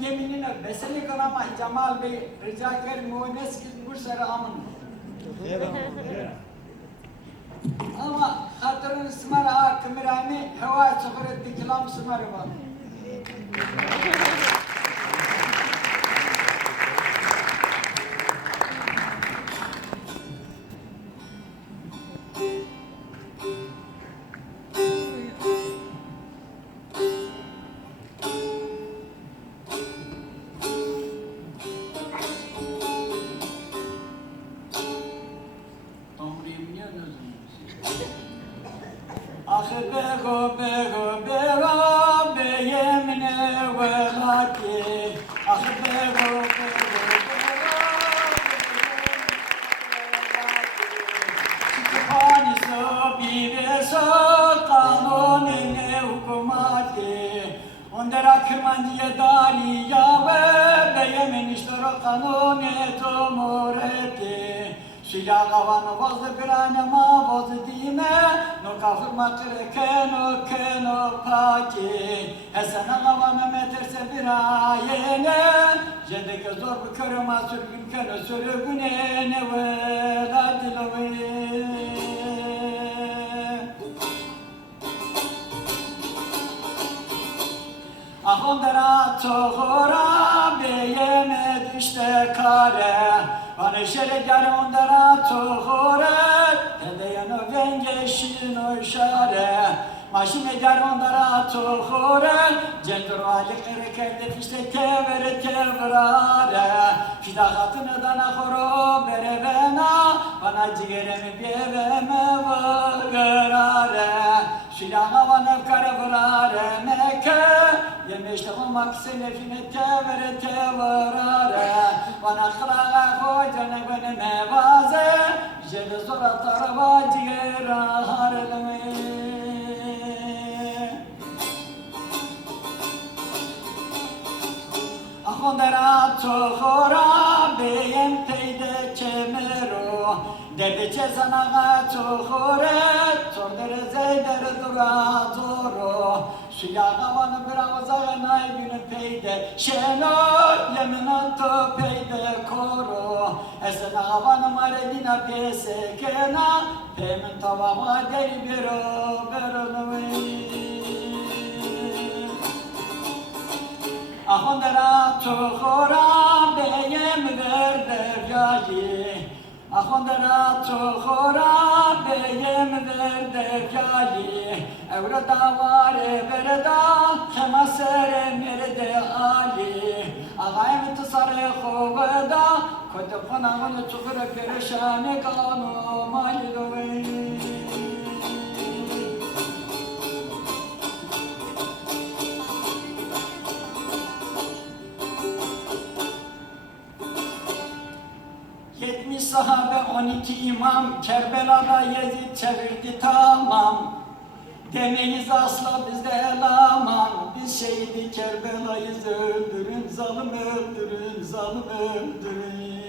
Yeminine beseni kılama Cemal Bey rica ederim muhabbet gibi Bursa'ya amın. Ama hatırın smara akmirami hava çıkırı dikilam smarı var. Bego bego bego beyemne velaki ah bego bego Çıkıphani sobive so kanunine hukumati Ondera kırmancıya dani yawe beyemen iştara kanune tomoreti Şila kavanı vazı granema vazı dime No kafir makre keno paki Esena kavanı meterse bir ayene Jedeke zor bu körüma sürgün keno sürgüne ne vela dilovi Ahondera tohora beyeme düşte kare Bana şereker ondera tohore Tedeyeno vengeşin o şare Maşime ger ondera tohore Cendur vali kere fişte tevere tevrare Fida hatını dana horo berevena Bana cigeremi beveme vırare Şilana vanıv kare vırare meke Yemeşte olmak senefine tevere tevrare Bana kılağa hocana beni mevaze Jede zora tarava ciğera hareleme Ahondera tohora beyem teyde kemero Debeçe zanağa tohore Tordere zeydere dura zoro Şilağa vanı bir ağzağınay günü peyde Şeno yeminato peyde koro Esen ağavanı maredina pesekena Pemin tavama deri bero beronovi Ahondera tohora beyem ver deryayı Ahondera tohora beyem ver deryayı Evrada vare vereda Kemasere merede ali Ağayım tısarı kovada Kodu konağını çukura perişane kanu malidovi Sahabe 12 imam Kerbela'da Yezid çevirdi tamam Demeyiz asla bizde elaman Biz şehidi Kerbela'yı öldürün Zalim öldürün, zalim öldürün